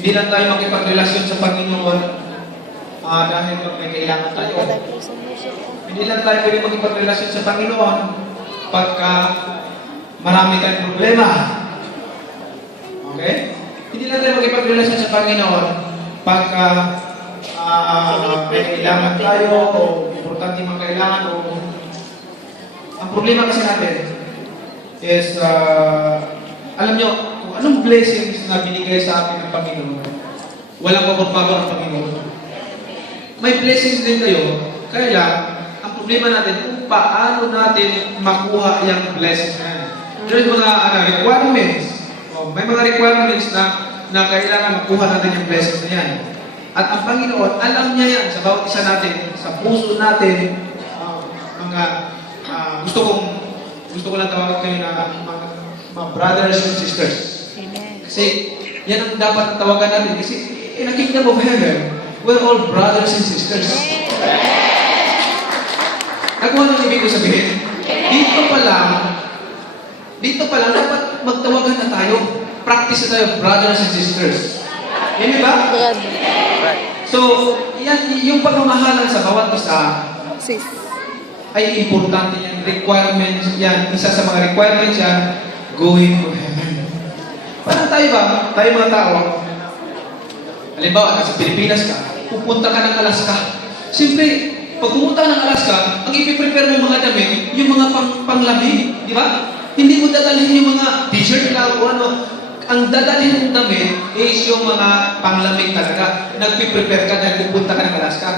Hindi lang tayo makipagrelasyon sa Panginoon dahil pag may kailangan tayo. Hindi lang tayo pwede makipagrelasyon sa Panginoon pagka marami tayong problema. Okay? Hindi lang tayo makipagrelasyon sa Panginoon pagka may kailangan tayo o importante mga kailangan o ang problema kasi natin is alam nyo, kung anong blessings na binigay sa atin ng Panginoon, walang pagbabago ng Panginoon. May blessings din kayo, kaya lang, ang problema natin kung paano natin makuha yung blessings na yan. There's mga requirements. May mga requirements na kailangan makuha natin yung blessings na yan. At ang Panginoon, alam niya yan sa bawat isa natin, sa puso natin, gusto ko lang tawagan kayo na mga brothers and sisters. Amen. Kasi yan ang dapat tawagan natin. Kasi in the kingdom of heaven, we're all brothers and sisters. Nagawa nang ibig ko sabihin? Dito pa lang, dapat magtawagan na tayo. Practice na tayo, brothers and sisters. Yan ba? So, yan, yung pagmamahalan sa bawat isa, Sis. ay importante yan. Requirements yan. Isa sa mga requirements yan, going to heaven. Parang tayo ba? Tayo mga tao, halimbawa, nasa Pilipinas ka, pupunta ka ng Alaska. Siyempre, pag pumunta ka ng Alaska, ang ipiprepare mo mga damit, yung mga panglamig, di ba? Hindi mo dadalhin yung mga t-shirt lang o ano. Ang dadalhin mong damit is yung mga panglamig talaga. Nagpiprepare ka dahil pupunta ka ng Alaska.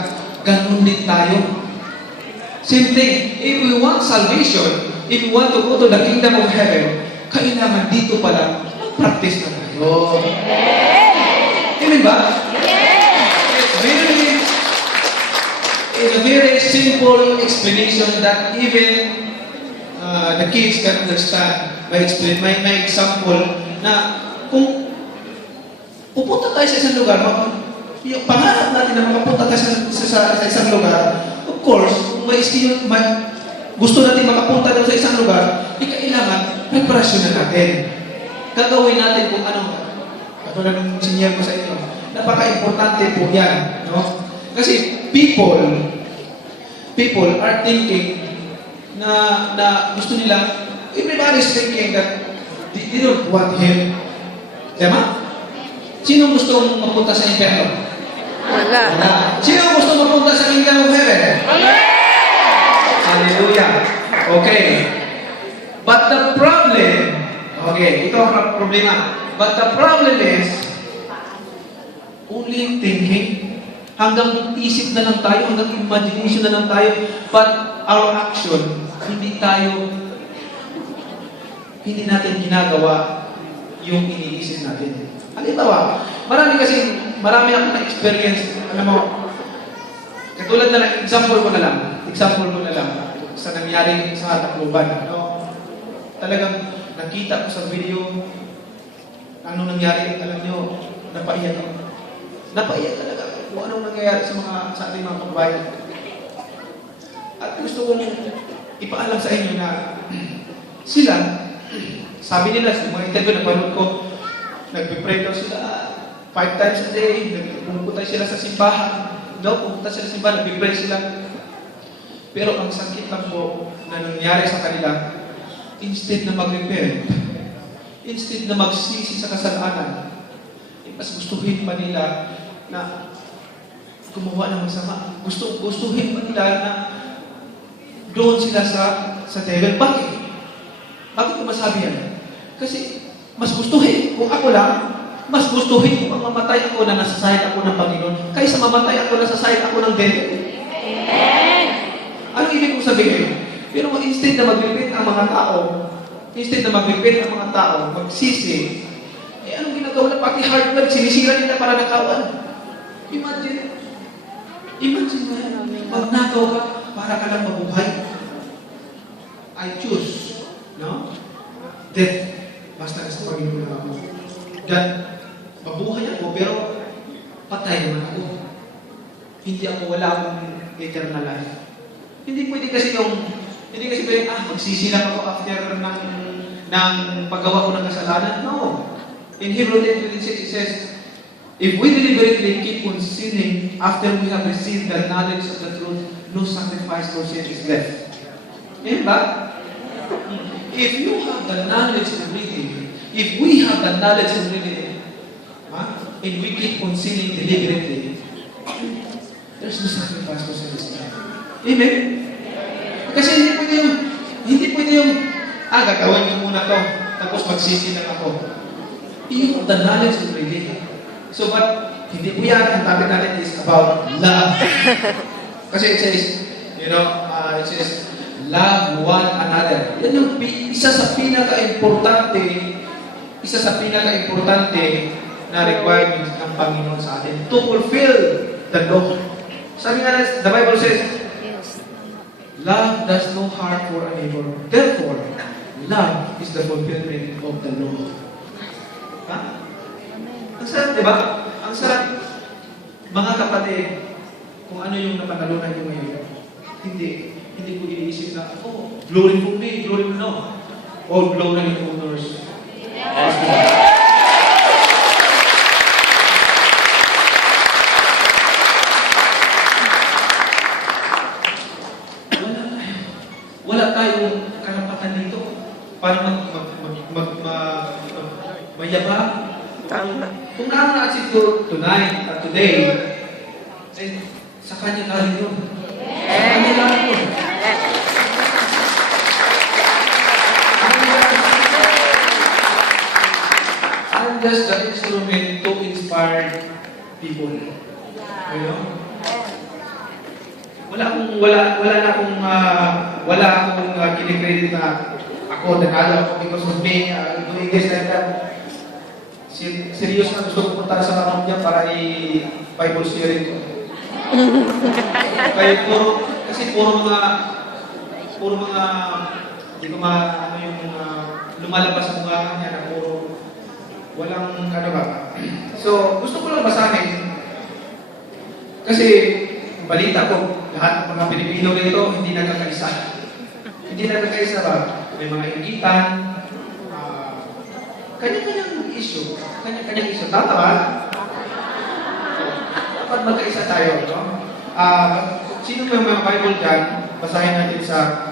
Ganun din tayo. Same thing. If we want salvation, if we want to go to the kingdom of heaven, kailangan dito pala mag-practice na tayo. Amen ba? It's a very simple explanation that even the kids can understand. May example na kung pupunta tayo sa isang lugar, yung pangarap natin na makapunta tayo sa isang lugar, of course, kung gusto natin makapunta daw sa isang lugar, kailangan preparasyon na natin. Gagawin natin kung ano. Katulad ng sinyal ko sa inyo. Napaka-importante po yan. No? Kasi people are thinking na gusto nila, everybody's thinking that they don't want Him. Diba? Sino gustong mapunta sa impyerno? Wala. Sino gusto mapunta sa kingdom of heaven? Hallelujah. Okay. But the problem, ito ang problema. But the problem is, only thinking, hanggang isip na lang tayo, hanggang imagination na lang tayo, but our action, hindi natin ginagawa yung iniisip natin. Halimbawa, marami akong na-experience, alam mo, katulad na lang, example ko na lang, sa nangyari sa Tacloban. No? Talagang nakita ko sa video, ano nangyari, alam nyo, napaiyak ako. Napaiyak talaga kung anong nangyayari sa ating mga kababayan. At gusto kong ipaalam sa inyo na sila, sabi nila, sa mga interview na panood ko, nagpipray daw sila 5 times a day, pumunta sila sa simbahan. Pumunta sila sa simbahan, nagpipray sila. Pero ang sakit lang po na nangyari sa kanila, instead na mag-repent, instead na magsisi sa kasalanan, mas gustuhin pa nila na gumawa ng masama. Gustuhin pa nila na doon sila sa devil. Bakit? Bakit ko masabi yan? Kasi mas gustuhin, kung ako lang, mas gustuhin kung mamatay ako na nasa side ako ng Panginoon kaysa mamatay ako na sa side ako ng devil. Amen! Anong ibig kong sabihin? Pero instead na mag-repent ang mga tao, magsisi, anong ginagawa na pati hard work, sinisira nila para nakawan. Imagine mo, magnakaw ka, para ka lang mabuhay. I choose, no? Death. Basta sa Panginoon na ako. Dan, mabuhay ako, pero patay naman ako. Hindi ako, wala akong eternal life. Hindi kasi pwede, magsisi lang ako after ng paggawa ko ng kasalanan. No. In Hebrew 10:26 it says, If we deliberately keep on sinning after we have received the knowledge of the truth, no sacrifice for sin is left. Amen ba? If you have the knowledge already, if we have the knowledge already, and we keep on sinning deliberately, there's no sacrifice for sin is left. Amen? Kasi hindi pwede yung, gagawin ko muna to, tapos magsisi lang ako. You have the knowledge already. So, but, hindi po yan, ang topic natin is about love. Kasi it says, it says, love one another. Yan yung isa sa pinaka-importante na requirement ng Panginoon sa atin to fulfill the law. Sabi nga, the Bible says, love does no harm for a neighbor. Therefore, love is the fulfillment of the law. Ha? Ang sarap, di ba? Ang sarap. Mga kapatid, kung ano yung napanalunan nyo ngayon, hindi ko iniisip na, glory for me, glory for no. All glory and honors. Wala tayong karapatan dito para mayabang. Tama. Kung naroon na si tonight at today, sa kanya galing yun. Sa kanya galing yun. I'm just the instrument to inspire people. You know? Wala akong kinikredit na ako, nanalo ako because of me, doing this and that. Serious na gusto ko punta sa kamang niya para i-Bible sharing ko. Kaya puro mga, hindi ko ano yung lumalabas sa mukha niya na puro, walang ano ba. So, gusto ko lang basahin. Kasi, balita ko, lahat ng mga Pilipino rito, hindi nagkakaisa. Hindi nagkakaisa ba? May mga inggitan, kanya-kanyang issue. Kanya-kanyang issue. Tama ba? Dapat magkaisa tayo, no? Sino may mga Bible dyan? Basahin natin sa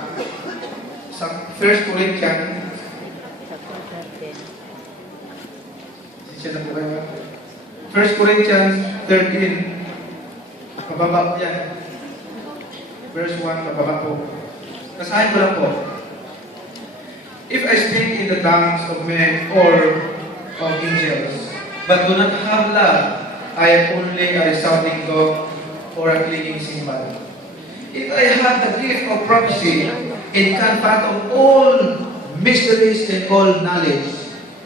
1 Corinthians. Siya na po kayo. 1 Corinthians 13. Pababa po yan. Verse 1, pababa po. Basahin ko lang po. If I speak in the tongues of men or of angels, but do not have love, I am only a resounding gong or a clanging cymbal. If I have the gift of prophecy and can fathom all mysteries and all knowledge,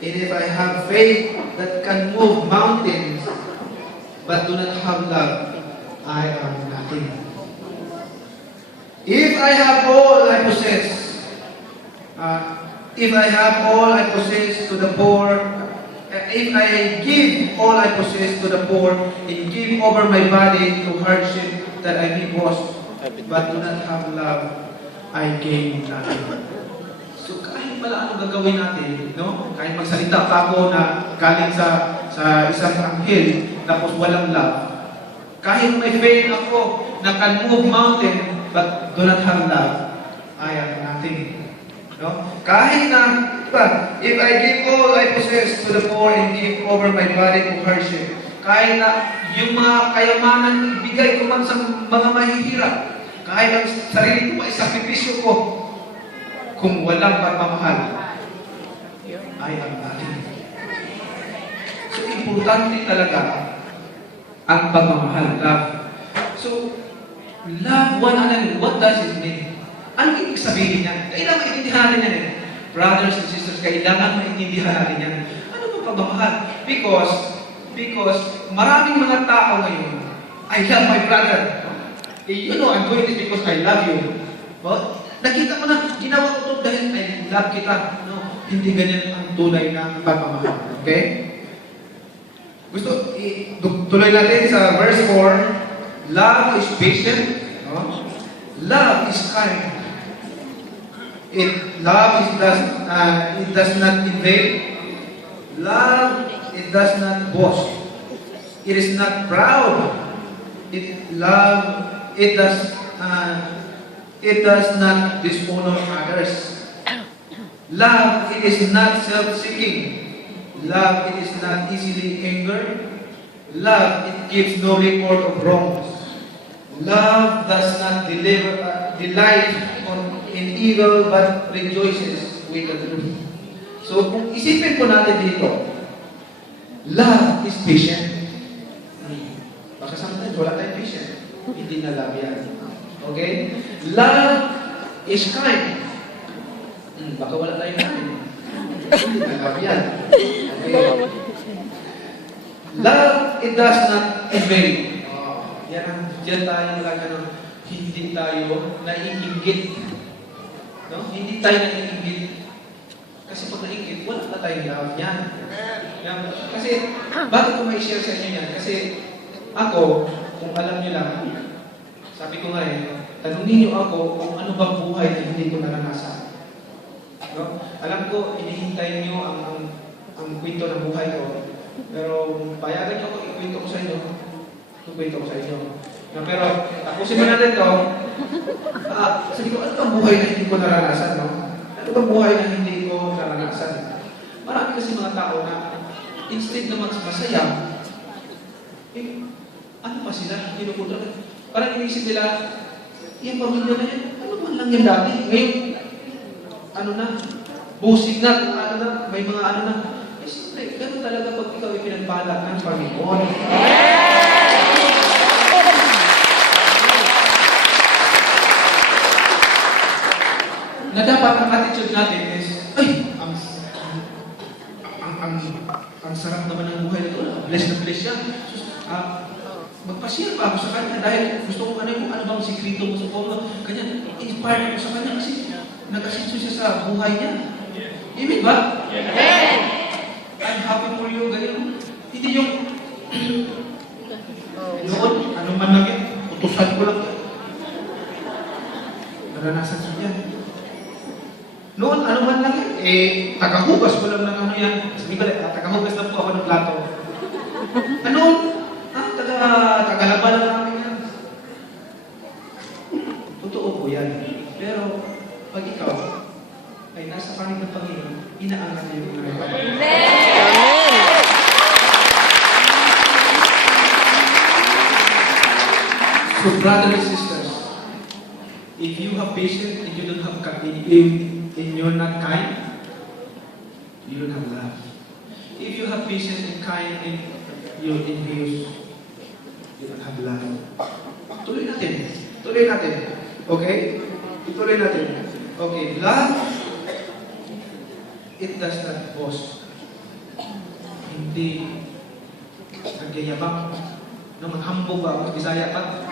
and if I have faith that can move mountains, but do not have love, I am nothing. If I have all I possess, if I have all I possess to the poor, if I give all I possess to the poor, and give over my body to hardship that I may boast, but do not have love, I gain nothing. So kahit pala ano gagawin natin, no? Kahit magsalita pa ako na galing sa isang anghel, tapos walang love. Kahit may faith ako na can move mountain, but do not have love, I am nothing. No? Kahit na, diba, if I give all I possess to the poor and give over my body to hardship, kahit na yung mga kayamanan ibigay ko man sa mga mahihirap, kahit ang sarili ko maisakripisyo ko, kung walang pagmamahal, I am nothing. So, importante talaga ang pagmamahal, love. So, love one another. What does it mean? Ano ibig sabihin niya? Kailangan maintindihan natin yan eh. Brothers and sisters, kailangan maintindihan natin yan. Ano ba pagmamahal? Because maraming mga tao ngayon, I love my brother. You know, I'm doing this because I love you. But, nakita mo na, ginawa ko ito dahil I love kita. No, hindi ganyan ang tunay na pagmamahal. Okay? Gusto, tuloy natin sa verse 4. Love is patient. No? Love is kind. It does not invade. Love, it does not boast. it is not proud. It does not dishonor others. Love, it is not self-seeking. Love, it is not easily angered. Love, it gives no record of wrongs. Love does not delight in evil, but rejoices with the truth. So, kung isipin po natin dito, love is patient. Baka sometimes wala tayong patient. Hindi na love yan. Okay? Love is kind. Baka wala tayong kind. Hindi na love yan. Okay? Love, it does not invade. Diyan tayo talaga ng hindi tayo naiinggit. No? Hindi tayo naiinggit. Kasi pag naiinggit, wala na tayong love yan. Kasi, bakit ko may share sa inyo yan? Kasi, ako, kung alam niyo lang, sabi ko nga tanungin niyo ako kung ano bang buhay na hindi ko naranasan. No? Alam ko, hinihintay niyo ang kwento ng buhay ko. Pero, payagan niyo ako, ikwento ko sa inyo. Ikwento ko sa inyo. No, pero, tapusin mo natin ito. Sabi ko, ano bang buhay na hindi ko naranasan? No? Ano bang buhay na hindi ko naranasan? Marami kasi mga tao na, instead na masaya, ano pa sila? Kinukutra. Parang inisip nila, yung pamilya na yan, ano man lang yan dati? Ngayon, ano na, busig na, ano na, may mga ano na. Eh, siyempre, ganun talaga pag ikaw ay pinagpala ng Panginoon. Na dapat ang attitude natin is, ay, ang sarap naman ng buhay nito. Bless na bless yan. Magpashare pa ako sa kanya dahil gusto ko kung ano bang sikrito mo sa polo. Kanya, inspired ako sa kanya kasi nag-asinso siya sa buhay niya. Amen ba? Amen! I'm happy for you, ganyan. Hindi yung noon, ano man lang yan, utusan ko lang yan. Naranasan siya yan. Noon, ano man lang yan, tagahugas ko lang ng ano yan. Sabi ko, tagahugas na po ako ng plato. Ano? Tagalaban lang namin yan. Totoo po yan. Pero, pag ikaw ay nasa panig ng Panginoon, inaangat niyo yung mga kapatid. So, brothers and sisters, if you have patience and you don't have and you're not kind, you don't have love. If you have patience and kind and you're envious, you don't have love. Tuloy natin. Tuloy natin. Okay? Tuloy natin. Okay. Love, it does not boast. Hindi nagyayabang. No, maghambog ba? Mag-Bisaya pa?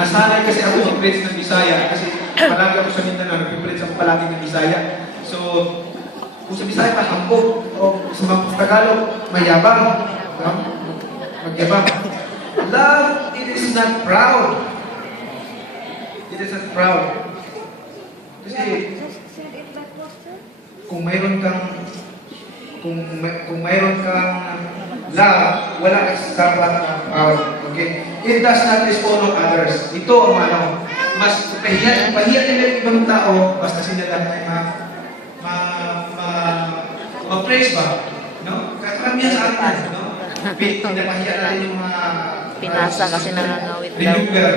Nasanay kasi ako mag-preach ng Bisaya kasi palagi ako sa Mindanao, nag-preach ako palagi ng Bisaya. So, kung sa Bisaya pa, hambog. O sa mga Tagalog, mayabang. No? Magyabang. Love, it is not proud. It is not proud. Kasi, kung mayroon kang love, wala kang dapat na proud. Okay? It does not dishonor others. Ito ang mas pahiya nila yung ibang tao, basta sila lang ay ma-praise ba? No? Karamihan sa atin, no? Pinapahiya natin yung mga Pinasa kasi nangangawit daw. Remember,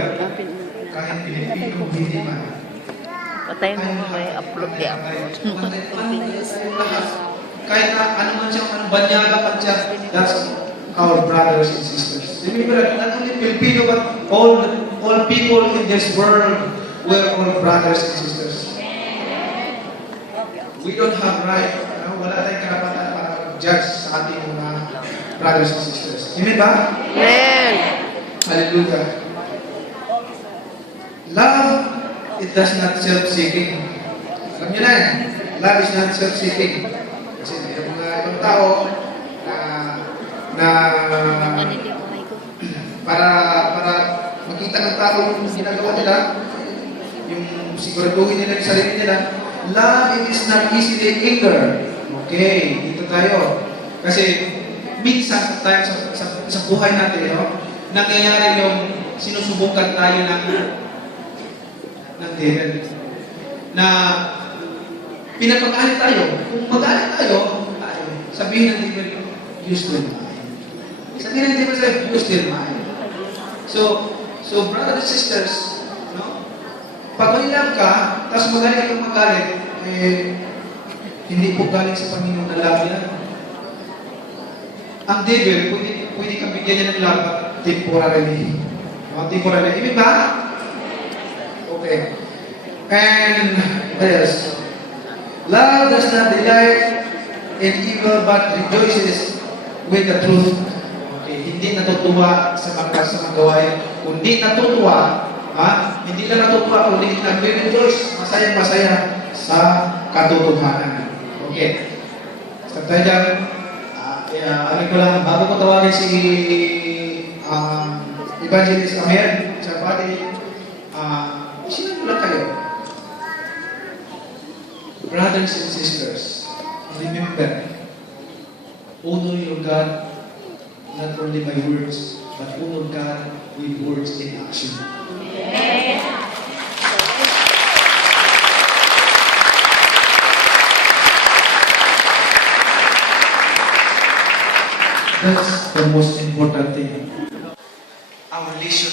kahit Pilipino, hindi man. Patayin mo may upload di upload. Kahit na ano man siya, anong banyaga pa siya, that's our brothers and sisters. Remember, not only Filipino, but all people in this world were all brothers and sisters. We don't have right, wala tayong karapatan para judge sa ating mga brothers and sisters. Amen ba? Amen! Hallelujah. Love, it does not self-seeking. Alam niyo na yan. Love is not self-seeking. Kasi may mga ibang tao na para makita ng tao yung ginagawa nila, yung siguraduhin nila yung sarili nila, love, it is not easily angered. Okay, dito tayo. Kasi minsan sa buhay natin, no, nangyayari yung sinusubukan tayo ng devil. Na pinapagalit tayo. Kung magalit tayo, sabihin ng devil, you still mine. Sabihin ng devil sa'yo, you still mine. So brothers and sisters, no? Pag manilang ka, tapos magalit kang magalit, hindi po galing sa Panginoon na love yan. Ang devil, pwede kang bigyan niya ng love temporarily. No? Temporarily. Ibig ba? Okay. And what else? Love does not delight in evil but rejoices with the truth. Okay. Hindi natutuwa sa mga gawain. Kundi natutuwa, hindi lang natutuwa, kundi nag-rejoice, masaya-masaya sa katotohanan. Okay. Start tayo dyan. Ano ko lang, bago ko tawagin si Evangelist Amir, sa pati, sino ko lang kayo? Brothers and sisters, remember, honor your God not only by words, but honor God with words in action. That's the most important thing. Our relation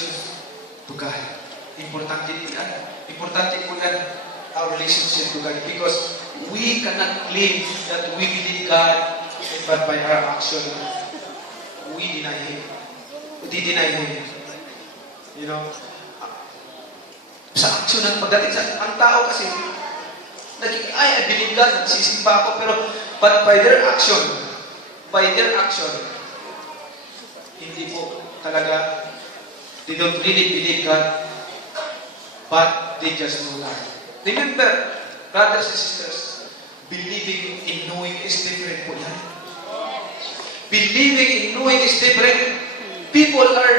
to God. Importante yan. Importante po yan, our relationship to God. Because we cannot claim that we believe God, but by our action, we deny Him. We deny Him. You know, sa action ng pagdating sa ang tao kasi, I believe God, nagsisimba ako, pero but by their action, hindi po talaga, they don't really believe God, but they just know God. Remember, brothers and sisters, believing in knowing is different po yan. Believing in knowing is different. People are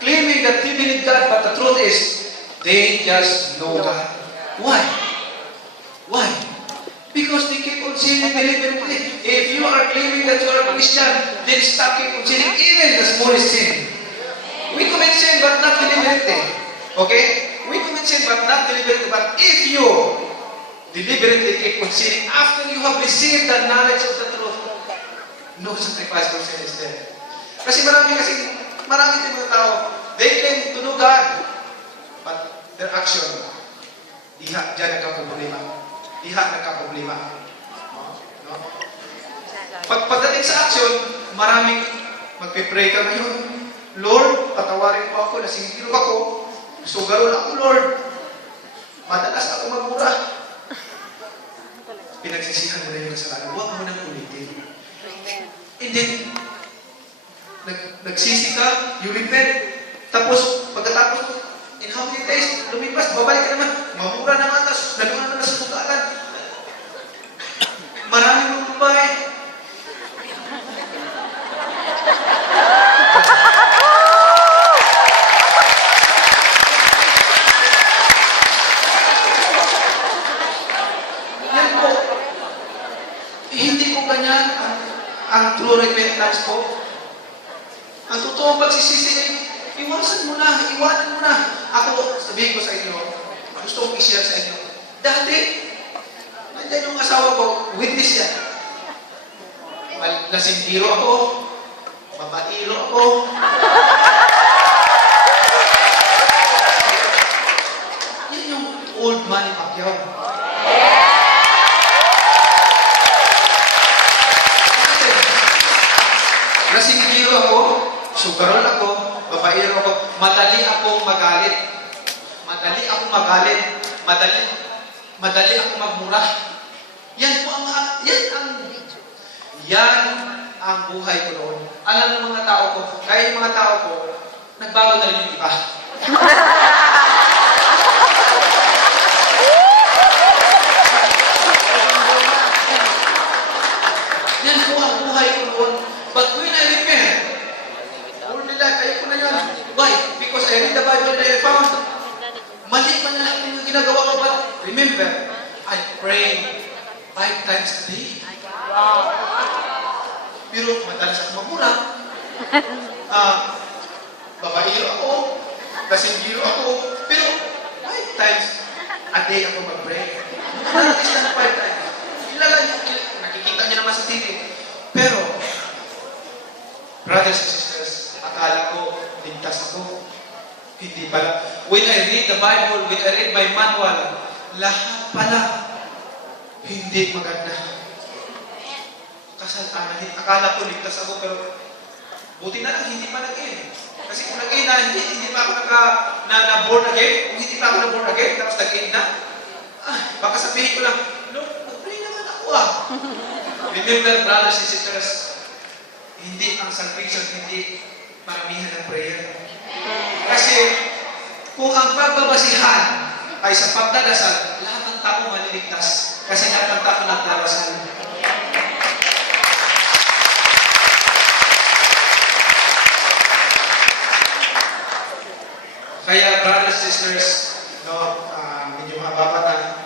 claiming that they believe God, but the truth is, they just know God. Why? Why? Because they keep on sinning deliberately. If you are claiming that you are a Christian, then stop keep on sinning, even the smallest sin. We commit sin, but not deliberately. Okay? We commit sin, but not deliberately. But if you deliberately keep on sinning, after you have received the knowledge of the truth, no sacrifice for sin is there. Kasi marami din mga tao, they claim to know God, but their action, diyan nagkaproblema. No? Pagdating sa action, maraming magpipray ka ngayon. Lord, patawarin mo ako, nasingkiro ako, sugarol ako, Lord. Madalas ako magmura. Pinagsisihan mo na yung kasalanan. Huwag mo nang ulitin. And then, nagsisi ka, you repent, tapos, pagkatapos, in how many days, lumipas, babalik ka naman, mamura naman, tapos, nalunan naman sa tugalan. Maraming magbabae. Yan po. Hindi po ganyan ang true repentance po. Ang totoong pagsisisi, iwanan mo na. Ako, sabihin ko sa inyo, gusto kong i-share sa inyo. Dati, nandiyan yung asawa ko, witness yan. Lasingkiro ako, babairo ako. Yan yung old Manny Pacquiao. Lasingkiro ako, sugarol ako, babairo ako, madali akong magalit, madali akong magmura. Yan ang buhay ko noon. Alam ng mga tao ko, kaya yung mga tao ko, nagbago na rin yung iba. Yan po ang buhay ko noon. But when I repent, all the life, ayaw ko na yan. Why? Because I read the Bible and I found mali pa na lahat yung ginagawa ko. But remember, I pray 5 times a day. Pero madalas ako magmura. Babaero ako, basinggiro ako, pero 5 times a day ako mag-pray. At least na 5 times. Nakikita niyo naman sa TV. Pero, brothers and sisters, akala ko, ligtas ako. Hindi pala. When I read the Bible, when I read my manual, lahat pala hindi maganda. Kasalanan. Akala ko ligtas ako, pero buti na lang, hindi pa nag-in. Kasi kung nag-in na, hindi pa ako na-born again. Kung hindi pa ako na-born again, tapos nag-in na, baka sabihin ko lang, Lord, mag-pray naman ako Remember, brothers and sisters, hindi ang salvation, hindi maramihan ng prayer. Kasi, kung ang pagbabasihan ay sa pagdadasal, lahat ng tao maliligtas. Kasi lahat ng tao nagdarasal. Kaya, brothers and sisters, medyo mababa na.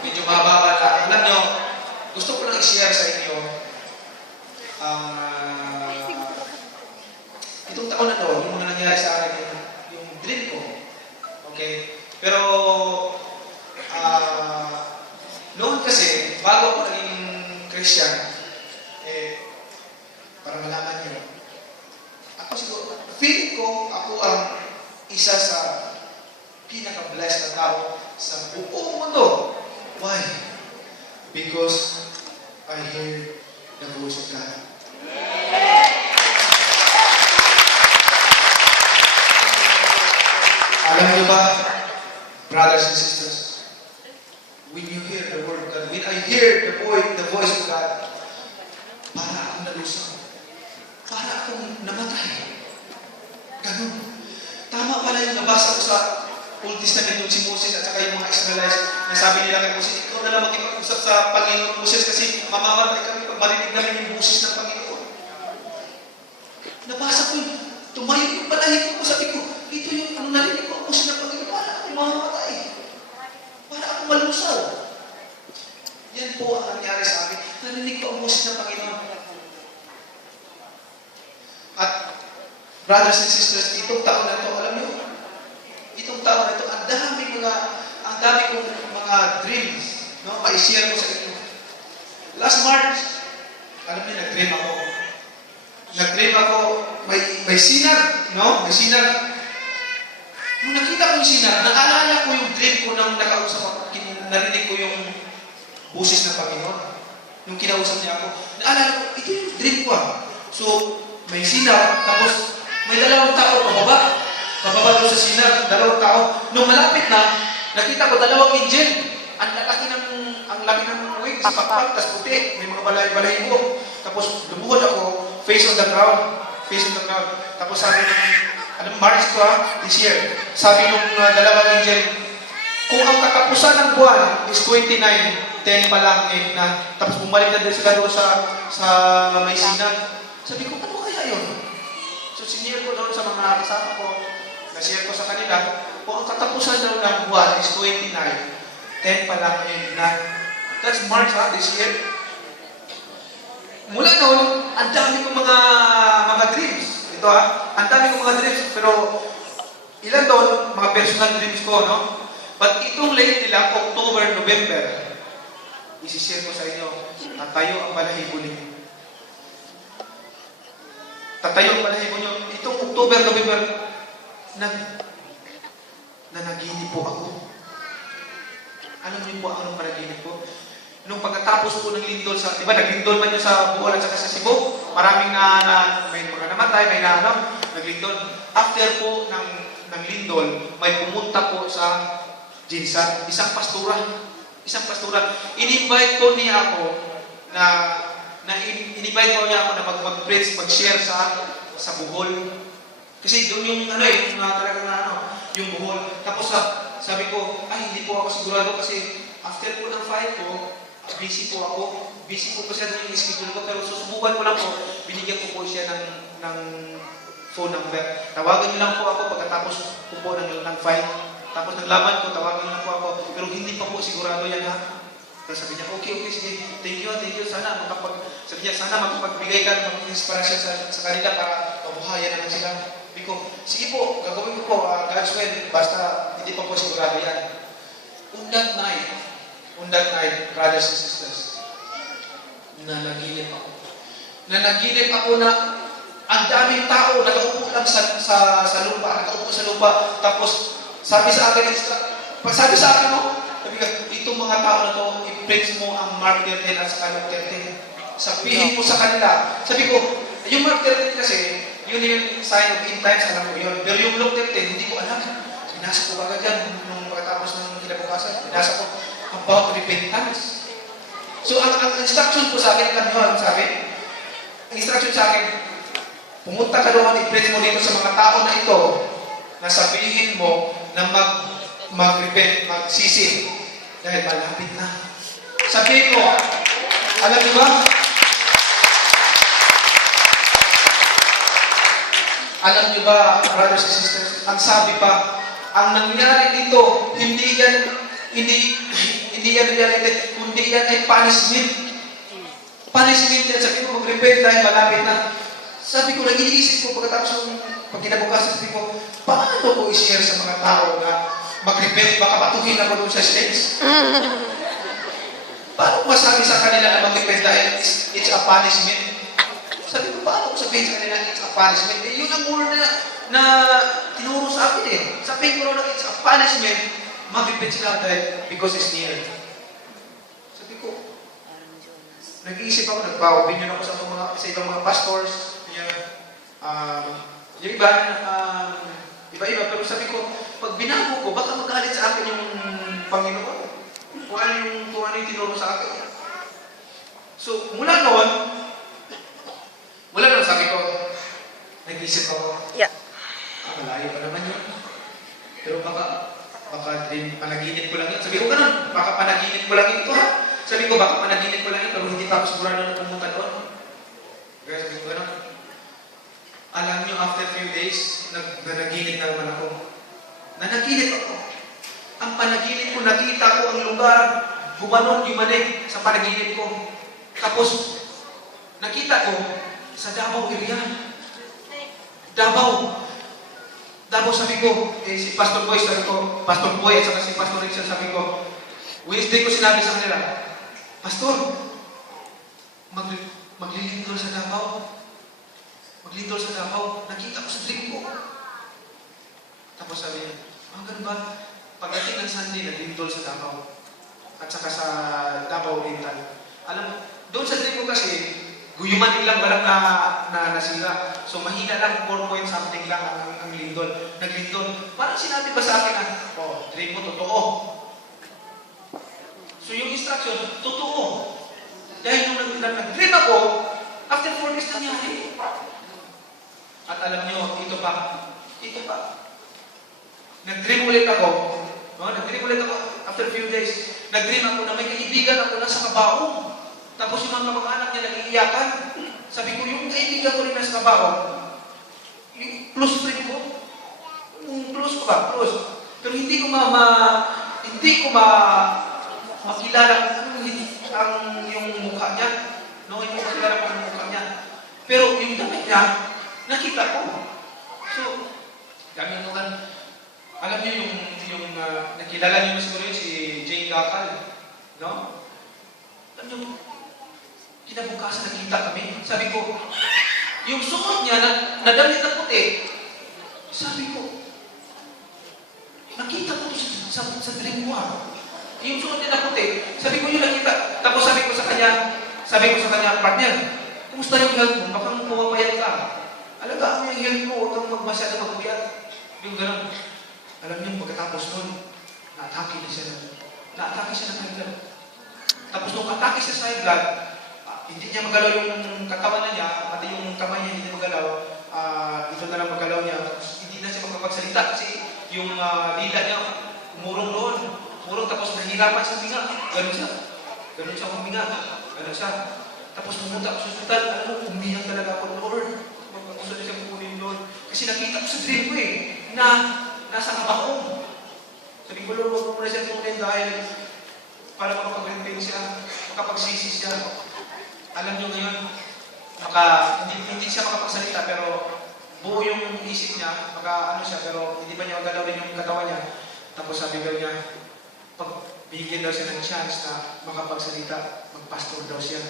Medyo mababa na. Alam nyo, gusto ko lang i-share sa inyo itong taon na to, yung mga nangyari sa akin, yung dream ko. Okay? Pero, noon kasi, bago ako naging Christian, para malaman nyo, ako siguro, feeling ko, ako ang isa sa pinaka-blessed na tao sa buong mundo. Why? Because I hear the voice of God. Alam niyo ba, brothers and sisters, when you hear the word of God, when I hear the voice of God, para akong nalusang. Para akong namatay. Ganun. Tama pala yung nabasa ko sa Old Testament yung si Moses at saka yung mga Israelites na sabi nila kay Moses, ikaw na lang makipag-usap sa Panginoon Moses kasi mamamatay kami pag marinig namin yung boses ng Panginoon. Nabasa ko yun. Tumayo yung balahid ko. Sabi ko, ito yung narinig ko ang boses ng Panginoon. Para ako mamamatay. Para ako malusaw. Yan po ang nangyari sa akin. Narinig ko ang boses ng Panginoon. At brothers and sisters, itong taon na ito, alam niyo, itong taon na ito, ang dami kong mga dreams, no? Ma-share ko sa inyo. Last March, alam niyo, nag-dream ako. Nag-dream ako, may sinag, no? May sinag. Nung nakita ko yung sinag, naalala ko yung dream ko nang nakausap ako, narinig ko yung boses ng Panginoon. Nung kinausap niya ako, naalala ko, ito yung dream ko So, may sinag, tapos may dalawang tao pababa doon sa sinag, dalawang tao. Nung malapit na, nakita ko dalawang angel. Ang laki ng wings, pakpak, tas puti, may mga balay-balay ko. Tapos lumuhod ako, face on the ground. Tapos sabi ng, March ko this year, sabi nung dalawang angel, kung ang katapusan ng buwan is 29, 10 pa lang, na. Tapos bumalik na din sila doon sa may sinag. Sabi ko, ano kaya yun? So, sinare ko doon sa mga kasama ko, na-share ko sa kanila, kung ang katapusan daw ng buwan is 29, 10 pa lang na. That's March this year. Mula noon, ang dami kong mga dreams. Ito ang dami kong mga dreams, pero ilan doon, mga personal dreams ko, no? But itong lately lang, October, November, isi-share ko sa inyo, tatayo ang balahibo ninyo. Tatayo ang balahibo nyo. Itong October, November, nanaginip po ako. Alam niyo po anong panaginip ko? Nung pagkatapos po ng lindol di ba, naglindol man yun sa Bohol at saka sa Cebu, maraming may mga namatay, may naglindol. After po ng lindol, may pumunta po sa Jinsan, isang pastura. In-invite po niya ako in-invite po niya ako na mag-preach, mag-share sa Bohol. Kasi doon yung yung Bohol. Tapos sabi ko, hindi po ako sigurado kasi after po ng fight ko, busy po ako. Busy po kasi yung schedule ko, pero susubukan ko lang po, binigyan ko po siya ng phone number. Tawagan niyo lang po ako pagkatapos ko po ng fight. Tapos naglaban ko, tawagan na po ako, pero hindi pa po sigurado yan ha. Tapos sabi niya, okay, sige, thank you, sana sabi niya, sana makapagbigay ka ng inspirasyon sa kanila para mabuhayan naman sila. Sabi ko, sige po, gagawin ko po, God's will, basta hindi pa po sigurado yan. On that night, brothers and sisters, nanaginip ako na ang daming tao nakaupo lang sa lupa, tapos sabi sa akin, sabi ka, itong mga tao na to, i-preach mo ang Mark 13 at saka Luke 13. Sabihin mo sa kanila. Sabi ko, yung Mark 13 kasi, yun yung sign of end times, alam ko yun. Pero yung Luke 13, hindi ko alam. Binasa ko agad yan, nung pagkatapos ng kinabukasan, binasa ko about repentance. So, ang instruction po sa akin, alam nyo, ang instruction sa akin, pumunta ka doon, i-preach mo dito sa mga tao na ito, na sabihin mo na mag-repent, magsisi, dahil malapit na. Sabihin mo, alam niyo ba? Alam niyo ba, brothers and sisters, ang sabi pa, ang nangyari dito, hindi yan reality, kundi yan ay punishment. Punishment yan, sabi mo, mag-repent dahil malapit na. Sabi ko, nag-iisip ko pagkatapos ng pagkinabukasan, sabi ko, paano ko i-share sa mga tao na mag-repent, baka batuhin ako doon sa stage? Paano ko masabi sa kanila na mag-repent dahil it's a punishment? Sabi ko, paano ko sabihin sa kanila it's a punishment? Eh, yun ang word na tinuro sa akin eh. Sabihin ko na it's a punishment, mag-repent sila dahil because it's near. Sabi ko, nag-iisip ako, nagpa-opinion ako sa ibang mga pastors, yung iba, iba-iba, pero sabi ko, pag binago ko, baka magalit sa akin yung Panginoon. Kung ano yung tinuro sa akin. So, mula noon, sabi ko, nag-isip ako, malayo pa naman yun. Pero baka panaginip ko lang yun. Sabi ko ganun, baka panaginip ko lang ito ha. Sabi ko, baka panaginip ko lang yun, pero hindi pa ako sigurado na pumunta doon. Kaya sabi ko ganun. Alam nyo, after few days, nanaginip na naman ako. Nanaginip ako. Ang panaginip ko, nakita ko ang lugar, gumanon yung manig sa panaginip ko. Tapos, nakita ko sa Davao area. Davao, sabi ko, si Pastor Boy, at saka si Pastor Richard, sabi ko, Wednesday ko sinabi sa kanila, Pastor, maglilingkod sa Davao. Maglindol sa Davao, nakita ko sa dream ko. Tapos sabi niya, ganun ba? Pagdating ng Sunday, naglindol sa Davao. At saka sa Davao Oriental. Alam mo, doon sa dream ko kasi, guyuman ilang balang na nasira. So mahina lang, 4 point something lang ang lindol. Naglindol. Parang sinabi ba sa akin dream mo totoo. So yung instruction, totoo. Dahil nung nag-dream ako, after 4 days nangyari. At alam nyo, ito pa. Nag-dream ulit ako. After a few days. Nag-dream ako na may kaibigan ako na sa Cabao. Tapos yung mga kamag-anak niya nag-iiyakan. Sabi ko, yung kaibigan ko rin na sa Cabao, yung close friend ko, close. Pero hindi ko makilala yung mukha niya. No, hindi ko makilala kung yung mukha niya. Pero yung damit niya, nakita ko. So, gamit mo kan, alam niyo yung nakilala niyo siguro yun, si Jane Gakal. No? Alam niyo, kinabukasan nakita kami. Sabi ko, yung suot niya na damit na puti, sabi ko, nakita ko sa dream ko Yung suot niya na puti, sabi ko yun nakita. Tapos sabi ko sa kanya, partner, kumusta yung health mo? Baka pumapayat ka. Alagaan mo yung health mo, huwag kang masyado magpuyat. Yung gano'n. Alam niyo, pagkatapos nun, na-atake siya ng high blood. Tapos nung atake siya sa high blood, hindi niya magalaw yung katawan niya, pati yung kamay niya hindi niya magalaw, ito na lang magalaw niya. Hindi na siya magpapagsalita kasi yung dila niya, umurong doon. Tapos nahihirapan siya huminga. Ganun siya huminga. Tapos pumunta ako sa hospital, umiyak talaga ako, Lord. Gusto niya siyang kunin doon. Kasi nakita ko sa dream ko na nasa Cabao. Sabi ko, Lord, huwag mo muna siya tunin dahil para makapag-repent siya, makapagsisi siya. Alam niyo ngayon, hindi siya makapagsalita, pero buo yung isip niya, ano siya, pero hindi pa niya magalawin yung katawan niya. Tapos sabi ko niya, pag bigyan daw siya ng chance na makapagsalita, magpastor daw siya.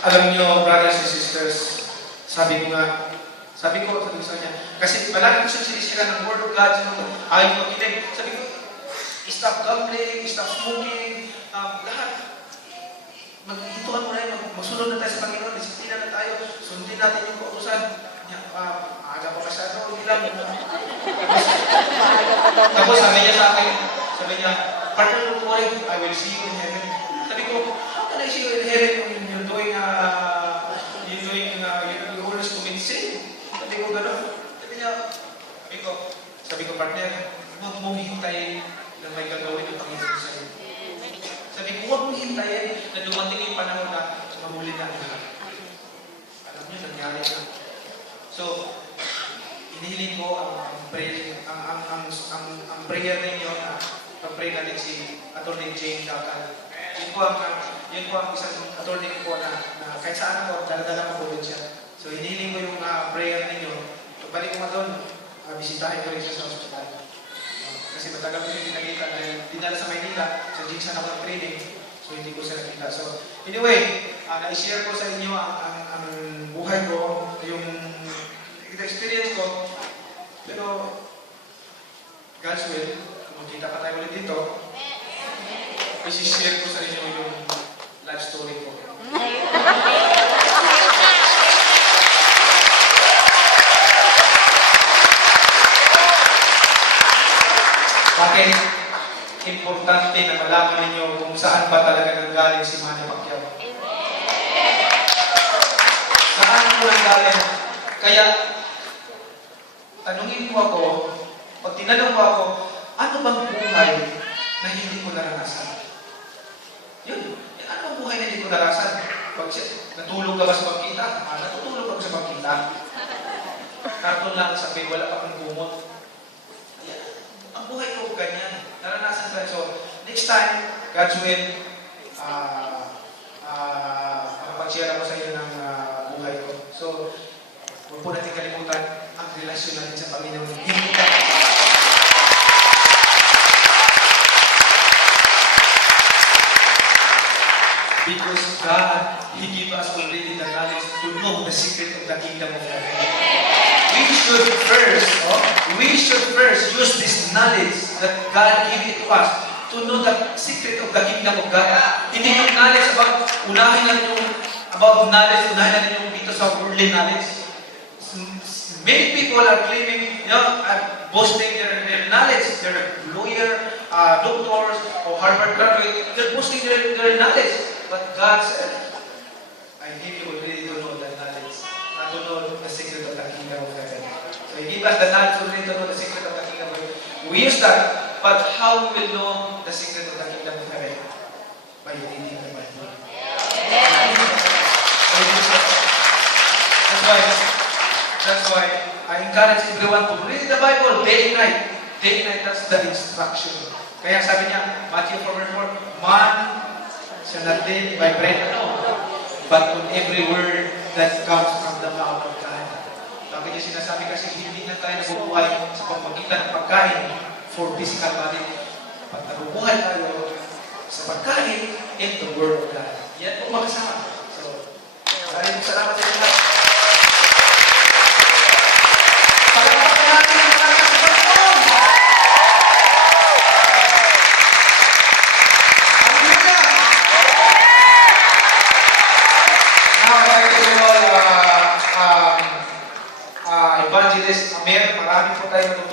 Alam niyo, brothers and sisters, sabi ko sa kanya, kasi palagi ko siya sinisira ng Word of God, ayaw makinig. Sabi ko, stop gambling, stop smoking, lahat. Maghintuan mo na yun, magsunod na tayo sa Panginoon, disiplina na tayo, sundin natin yung kautusan. Aga pa masyado, hindi lang. Tapos sabi niya sa akin, partner, don't worry, I will see you in heaven. Sabi ko, how can I see you in heaven when you're doing, you always commit sin? Sabi ko gano'n. Sabi ko, partner, huwag mong hintayin na may gagawin yung Panginoon sa'yo. Sabi ko, huwag mong hintayin na dumating yung panahon na mahuli na ang lahat. Alam niyo, nangyari na. So, inihiling ko ang prayer ninyo na pag-pray natin si Atty. Jane Dacal. Yun po ang isang attorney ko na kahit saan ako, dala-dala ko po siya. So, inihiling ko yung prayer ninyo. Balik ko nga doon, bisitahin ko rin siya sa hospital. Kasi matagal ko hindi nakita dahil dinala sa Maynila, sa Jinsan ako ng training, so hindi ko siya nakita. So, anyway, na-share ko sa inyo ang buhay ko, yung experience ko, pero God's will, kung magkita pa tayo ulit dito, i-share ko sa inyo yung life story ko. Bakit importante na malaman ninyo kung saan ba talaga nanggaling si Manny Pacquiao? Saan po nanggaling? Kaya, tanungin mo ako, pag tinanong mo ako, ano bang buhay na hindi ko naranasan? Yun. Ano bang buhay na hindi ko naranasan? Pag natulog ka ba sa pagkita? Natutulog ako sa pagkita. Karton lang sa pay, wala pa kang gumot. Ang buhay ko ganyan. Naranasan sa so, next time, God's will, makapag-share ako sa iyo ng buhay ko. So, huwag po natin kalimutan ang relasyon natin sa Panginoon. Hindi ka. Because God, He gave us already the knowledge to know the secret of the kingdom of heaven. We should first use this knowledge that God gave it to us to know the secret of the kingdom of God. Hindi yung knowledge unahin natin yung dito sa worldly knowledge. Many people are claiming, boasting their knowledge. They're lawyer, doctors, or Harvard graduate. They're boasting their knowledge. But God said, I give you already to know that knowledge, not to know the secret of the kingdom of heaven. So He gave us the knowledge already to know the secret of the kingdom of heaven. We use that, but how we will know the secret of the kingdom of heaven? By reading the Bible. That's why I encourage everyone to read the Bible day and night. Day and night, that's the instruction. Kaya sabi niya, Matthew 4:4, man shall not live by bread alone, but on every word that comes from the mouth of God. Bakit niya sinasabi kasi hindi na tayo nabubuhay sa pamamagitan ng pagkain for physical body. Pag nabubuhay tayo sa pagkain in the Word of God. Yan po magkasama. So, maraming salamat sa inyo. Pagkakapag natin ang mga kasipagpong! Hallelujah! Now, I'd like to call Evangelist Amir. Marami po tayo natutunan.